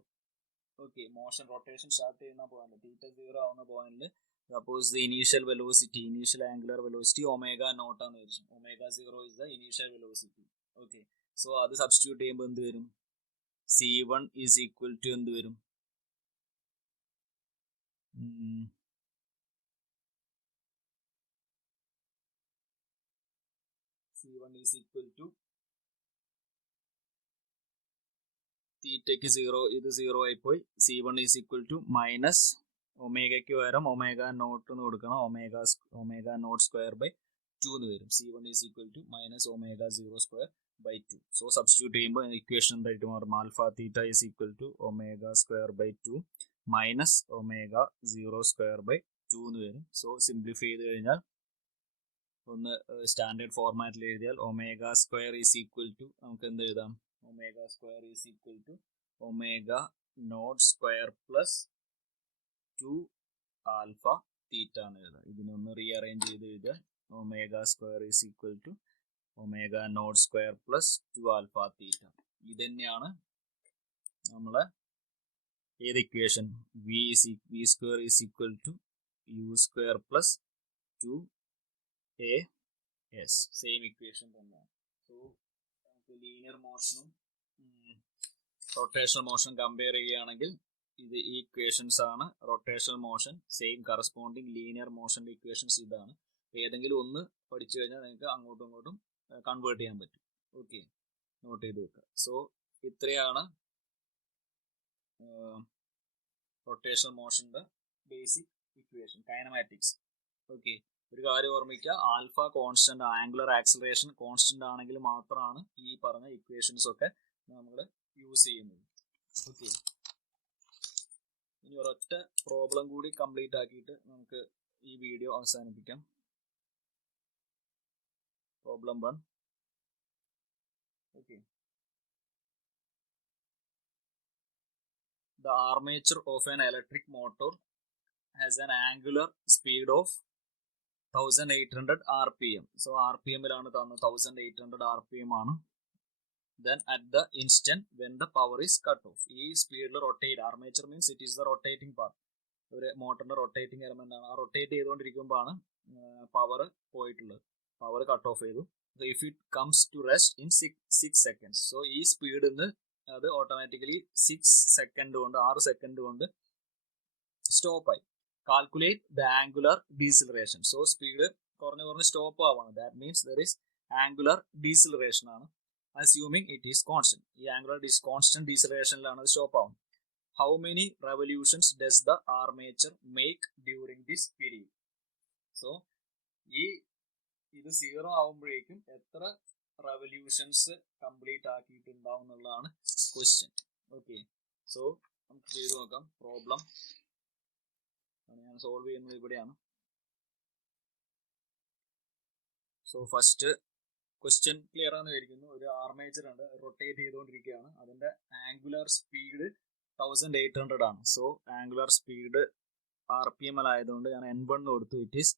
Okay, motion rotation start ചെയ്യുന്ന പോയിന്റ് തീറ്റ 0 ആവുന്ന പോയിന്റിൽ suppose the initial velocity, initial angular velocity omega naught ആണെന്ന് വെച്ചു. Omega 0 is the initial velocity. Okay, so അത് substitute ചെയ്യുമ്പോൾ എന്ത് വരും? C1 ഈസ് ഈക്വൽ ടു എന്ത് വരും? C1 is equal to തീറ്റയ്ക്ക് 0, ഇത് 0 ആയിപ്പോയി. C1 is equal to minus ഒമേഗയ്ക്ക് പകരം ഒമേഗ നോട്ട് എന്ന് കൊടുക്കണം. ഒമേഗ നോട്ട് സ്ക്വയർ ബൈ 2 എന്ന് വരും. C1 is equal to minus omega 0 square by 2. So substitute ചെയ്യുമ്പോൾ ഇക്വേഷൻ എന്തായിട്ട് മാറും? Alpha theta is equal to omega square by 2 minus omega 0 square by 2 എന്ന് വരും. സോ സിംപ്ലിഫൈ ചെയ്ത് കഴിഞ്ഞാൽ ഒന്ന് സ്റ്റാൻഡേർഡ് ഫോർമാറ്റിൽ എഴുതിയാൽ omega square is equal to നമുക്ക് എന്ത് എഴുതാം? Omega square is equal to omega naught square plus 2 alpha theta എന്ന് എഴുതാം. ഇതിനൊന്ന് റീഅറേഞ്ച് ചെയ്ത് എഴുതിയാൽ omega square is equal to omega naught square plus 2 alpha theta. ഇത് തന്നെയാണ് നമ്മളെ ഏത് equation? V square is equal to u square plus 2as. Same equation തന്നെയാണ്. സോ നമുക്ക് ലീനിയർ മോഷനും റൊട്ടേഷണൽ മോഷൻ കമ്പയർ ചെയ്യുകയാണെങ്കിൽ ഇത് ഈ ഇക്വേഷൻസ് ആണ്. Rotational motion same corresponding linear മോഷന്റെ ഇക്വേഷൻസ് ഇതാണ്. ഏതെങ്കിലും ഒന്ന് പഠിച്ചു കഴിഞ്ഞാൽ നിങ്ങൾക്ക് അങ്ങോട്ടും ഇങ്ങോട്ടും കൺവേർട്ട് ചെയ്യാൻ പറ്റും. ഓക്കെ, നോട്ട് ചെയ്ത് വെക്കുക. സോ ഇത്രയാണ് റൊട്ടേഷണൽ മോഷന്റെ ബേസിക് ഇക്വേഷൻ, കൈനമാറ്റിക്സ്. ഓക്കെ, ഒരു കാര്യം ഓർമ്മിക്കുക, alpha constant, angular acceleration constant ആണെങ്കിൽ മാത്രമാണ് ഈ പറഞ്ഞ ഇക്വേഷൻസ് ഒക്കെ നമ്മൾ യൂസ് ചെയ്യുന്നത്. ഓക്കെ, ഇനി ഒരൊറ്റ പ്രോബ്ലം കൂടി കംപ്ലീറ്റ് ആക്കിയിട്ട് നമുക്ക് ഈ വീഡിയോ അവസാനിപ്പിക്കാം. Problem 1. Okay, the armature of an electric motor has an angular speed of 1800 rpm. So rpm ലാണ് തന്നത്, 1800 rpm ആണ്. Then at the instant when the power is cut off, ഈ സ്പീഡിൽ rotate, armature means it is the rotating part, ഒരു മോട്ടറിന്റെ rotating element ആണ്. ആ rotate ചെയ്തുകൊണ്ടിരിക്കുമ്പോഴാണ് പവർ പോയിട്ടുള്ളത്, പവർ കട്ട് ഓഫ് ചെയ്തു. If it comes to rest in 6 seconds, so ഈ സ്പീഡിൽ നിന്ന് അത് ഓട്ടോമാറ്റിക്കലി 6 സെക്കൻഡ് കൊണ്ട്, 6 സെക്കൻഡ് കൊണ്ട് സ്റ്റോപ്പ് ആയി. Calculate the angular deceleration. So speed കുറഞ്ഞ് സ്റ്റോപ്പ് ആവാണ്. That means there is angular deceleration ആണ്. അസ്യൂമിങ് ഇറ്റ് ഈസ് കോൺസ്റ്റന്റ്, ഈ ആംഗുലർ കോൺസ്റ്റന്റ് ഡീസിലറേഷനിലാണ് അത് സ്റ്റോപ്പ് ആവുന്നത്. How many revolutions does the armature make during this period? So ഇത് 0 ആവുമ്പോഴേക്കും എത്ര റെവല്യൂഷൻസ് കംപ്ലീറ്റ് ആക്കിയിട്ടുണ്ടാവും എന്നുള്ളതാണ് ക്വസ്റ്റ്യൻ. ഓക്കെ, സോ നമുക്ക് ചെയ്ത് നോക്കാം. പ്രോബ്ലം ഞാൻ സോൾവ് ചെയ്യുന്നത് ഇവിടെയാണ്. സോ ഫസ്റ്റ് ക്വസ്റ്റ്യൻ ക്ലിയർ ആണെന്ന് വിചാരിക്കുന്നു. ഒരു ആർമേച്ചർ ഉണ്ട്, റൊട്ടേറ്റ് ചെയ്തുകൊണ്ടിരിക്കുകയാണ്. അതിന്റെ ആംഗുലർ സ്പീഡ് 1800 ആണ്. സോ ആംഗുലർ സ്പീഡ് RPM ആയതുകൊണ്ട് ഞാൻ N1 കൊടുത്തു. It is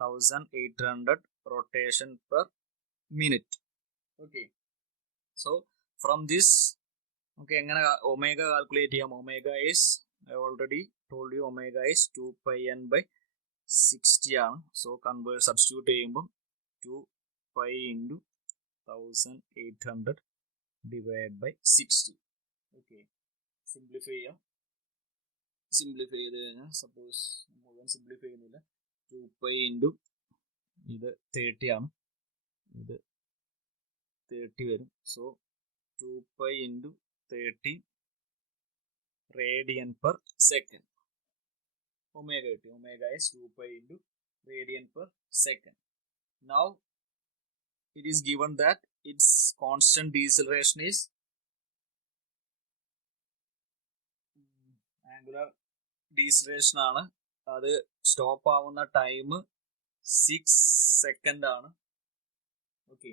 1800 rotation per minute. Okay, so from this നമുക്ക് എങ്ങനെ ഒമേഗ കാൽക്കുലേറ്റ് ചെയ്യാം? Omega is, I already told you, omega is 2πn/60 ആണ്. സോ കൺവേർട്ട് സബ്സ്റ്റിറ്റ്യൂട്ട് ചെയ്യുമ്പോൾ 2π × 1800 / 60. ഓക്കെ, സിംപ്ലിഫൈ ചെയ്യാം. സിംപ്ലിഫൈ ചെയ്ത് കഴിഞ്ഞാൽ, സപ്പോസ് മുഴുവൻ സിംപ്ലിഫൈ ചെയ്യുന്നില്ല, 2π × ഇത് 30 ആണ്, ഇത് 30 വരും. So 2π × 30 radian per second. Omega കിട്ടി. Omega is 2π × radian per second. Now it is given that its constant deceleration is angular deceleration ആണ്. അത് സ്റ്റോപ്പ് ആവുന്ന ടൈം 6 സെക്കൻഡ് ആണ്. ഓക്കെ,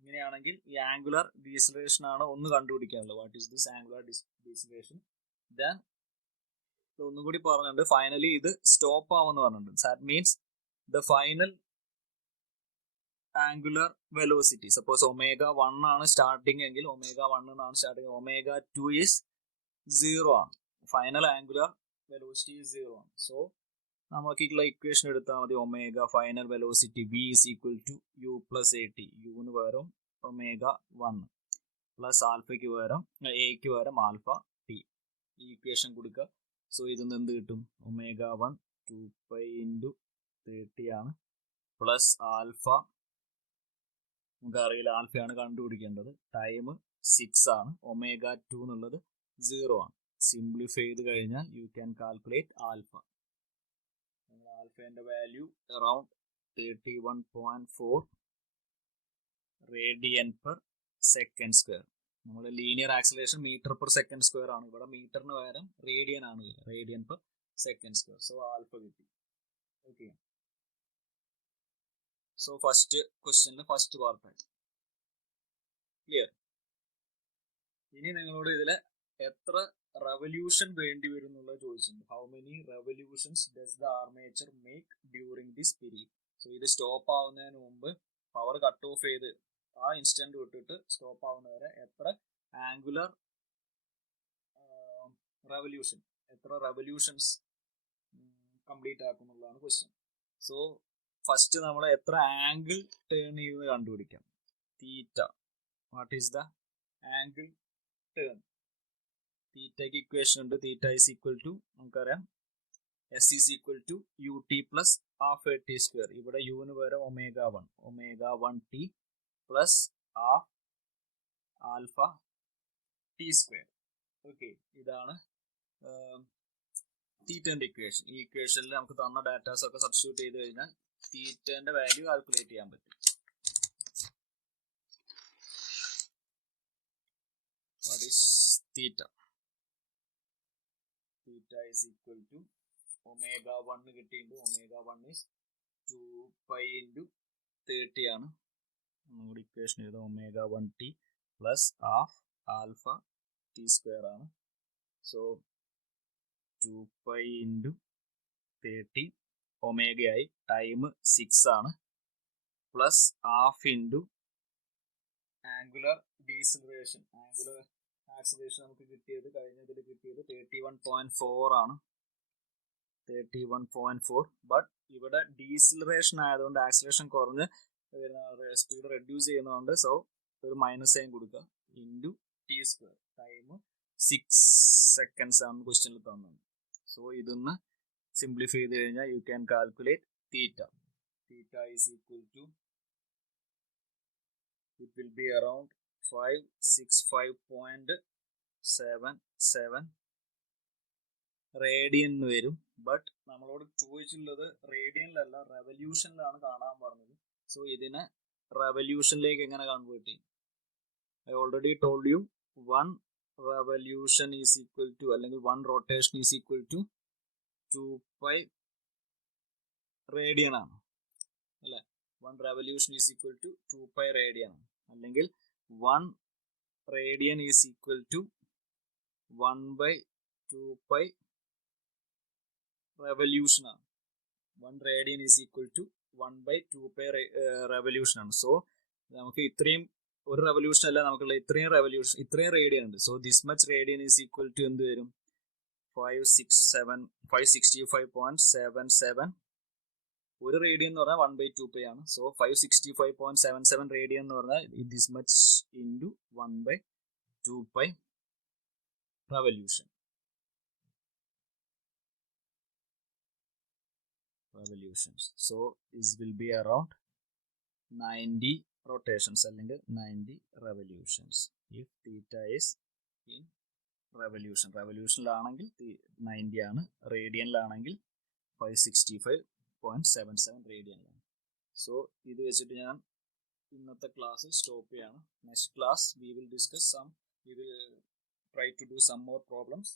ഇങ്ങനെയാണെങ്കിൽ ഈ ആംഗുലർ ഡീസിലറേഷൻ ആണ് ഒന്ന് കണ്ടുപിടിക്കാനുള്ളത്. What is this angular deceleration? Then ഒന്നും കൂടി പറഞ്ഞിട്ടുണ്ട്, ഫൈനലി ഇത് സ്റ്റോപ്പ് ആവുമെന്ന് പറഞ്ഞിട്ടുണ്ട്. That means the final angular velocity, suppose ω1 ആണ് സ്റ്റാർട്ടിങ് എങ്കിൽ ω1 എന്നാണ് സ്റ്റാർട്ടിങ്, ω2 ഈസ് 0 ആണ്. ഫൈനൽ ആംഗുലർ വെലോസിറ്റി ഈസ് 0 ആണ്. സോ നമുക്കുള്ള ഇക്വേഷൻ എടുത്താൽ മതി. Omega final velocity V is equal to U plus AT. Yun പകരം ω1 പ്ലസ് ആൽഫയ്ക്ക് പകരം എക്ക് പകരം ആൽഫ T. ഈ ഇക്വേഷൻ കൊടുക്കുക. സോ ഇതിൽ നിന്ന് എന്ത് കിട്ടും? ω1 2π × 30 ആണ്, പ്ലസ് ആൽഫ നമുക്കറിയില്ല, ആൽഫയാണ് കണ്ടുപിടിക്കേണ്ടത്. ടൈം 6 ആണ്. ω2 എന്നുള്ളത് 0 ആണ്. സിംപ്ലിഫൈ ചെയ്ത് കഴിഞ്ഞാൽ യു ക്യാൻ കാൽക്കുലേറ്റ് ആൽഫ. ആൽഫേന്റെ value around 31.4 radian per second square. നമ്മുടെ linear acceleration metre per second square ആണ്. ഇവിടെ മീറ്ററിന് പകരം റേഡിയൻ ആണ്, radian per second square. So alpha കിട്ടി. ഓക്കെ, സോ ഫസ്റ്റ് ക്വസ്റ്റ്യനിൽ ഫസ്റ്റ് പാർട്ടായി ക്ലിയർ. ഇനി നിങ്ങളോട് ഇതിലെ എത്ര റെവല്യൂഷൻ വേണ്ടി വരും എന്നുള്ളത് ചോദിച്ചിട്ടുണ്ട്. How many revolutions does the armature make during this period? So ഇത് സ്റ്റോപ്പ് ആവുന്നതിന് മുമ്പ്, പവർ കട്ട് ഓഫ് ചെയ്ത് ആ ഇൻസ്റ്റന്റ് വിട്ടിട്ട് സ്റ്റോപ്പ് ആവുന്നവരെ എത്ര ആംഗുലർ റെവല്യൂഷൻസ് കംപ്ലീറ്റ് ആക്കുന്നുള്ളതാണ് ക്വസ്റ്റ്യൻ. സോ ഫസ്റ്റ് നമ്മൾ എത്ര ആംഗിൾ ടേൺ ചെയ്യുന്നത് കണ്ടുപിടിക്കാം. Theta, what is the angle turn? തീറ്റയ്ക്ക് ഇക്വേഷൻ ഉണ്ട്. തീറ്റ ഈസ് ഈക്വൽ ടു നമുക്കറിയാം S is equal to U T plus half A T square. ഇവിടെ യുവിന് പകരം ω1 T plus half alpha T square. Okay, ഇതാണ് തീറ്റന്റെ ഇക്വേഷൻ. ഈ ഇക്വേഷനിൽ നമുക്ക് തന്ന ഡാറ്റാസ് ഒക്കെ സബ്സ്റ്റിറ്റ്യൂട്ട് ചെയ്ത് കഴിഞ്ഞാൽ തീറ്റന്റെ വാല്യൂ കാൽക്കുലേറ്റ് ചെയ്യാൻ പറ്റും. What is theta? Theta is equal to ω1 കിട്ടിയിട്ടുണ്ട്. ω1 is 2π into 30 ആണ്. നമ്മുടെ ഇക്വേഷൻ ചെയ്ത ω1t plus half alpha T square ആണ്. സോ 2π into 30 ഒമേഗയായി, ടൈം 6 ആണ്, plus half into angular deceleration. Angular acceleration നമുക്ക് കിട്ടിയത് കഴിഞ്ഞതിൽ കിട്ടിയത് 31.4 ആണ്. 31.4. ബട്ട് ഇവിടെ ഡീസിലറേഷൻ ആയതുകൊണ്ട് ആക്സിലറേഷൻ കുറഞ്ഞ് സ്പീഡ് റെഡ്യൂസ് ചെയ്യുന്നതുകൊണ്ട് സോ ഒരു മൈനസ് സൈൻ കൊടുക്കുക. Into T square. Time 6 seconds ആണ് ക്വസ്റ്റ്യനിൽ തന്നത്. സോ ഇതൊന്ന് സിംപ്ലിഫൈ ചെയ്ത് കഴിഞ്ഞാൽ you can calculate theta. Theta is equal to, it will be around 565.77 radian വരും. ബട്ട് നമ്മളോട് ചോദിച്ചുള്ളത് റേഡിയനിലല്ല, റെവല്യൂഷനിലാണ് കാണാൻ പറഞ്ഞത്. സോ ഇതിനെ റെവല്യൂഷനിലേക്ക് എങ്ങനെ കൺവേർട്ട് ചെയ്യും? I already told you 1 revolution is equal to അല്ലെങ്കിൽ 1 rotation is equal to 2π radian ആണ് അല്ലെ. 1 revolution is equal to 2π radian ആണ്. അല്ലെങ്കിൽ 1 radian is equal to 1/2π revolution ആണ്. 1 radian is equal to 1/2π revolution ആണ്. സോ നമുക്ക് ഇത്രയും ഒരു റെവല്യൂഷൻ അല്ല നമുക്കുള്ള, ഇത്രയും റെവല്യൂഷൻ, ഇത്രയും റേഡിയൻ ഉണ്ട്. So this much radian is equal to എന്ത് വരും? 565.77. ഒരു റേഡിയൻ എന്ന് പറഞ്ഞാൽ 1/2π ആണ്. സോ 565.77 റേഡിയൻ എന്ന് പറഞ്ഞാൽ this much into 1/2π revolution. So this will be around 90 rotations അല്ലെങ്കിൽ 90 revolutions if theta is in revolution. റെവല്യൂഷനിലാണെങ്കിൽ 90 ആണ്, റേഡിയനിലാണെങ്കിൽ 565.77 റേഡിയനിലാണ്. സോ ഇത് വെച്ചിട്ട് ഞാൻ ഇന്നത്തെ ക്ലാസ് സ്റ്റോപ്പ് ചെയ്യാണ്. Next class we will try to do some more problems.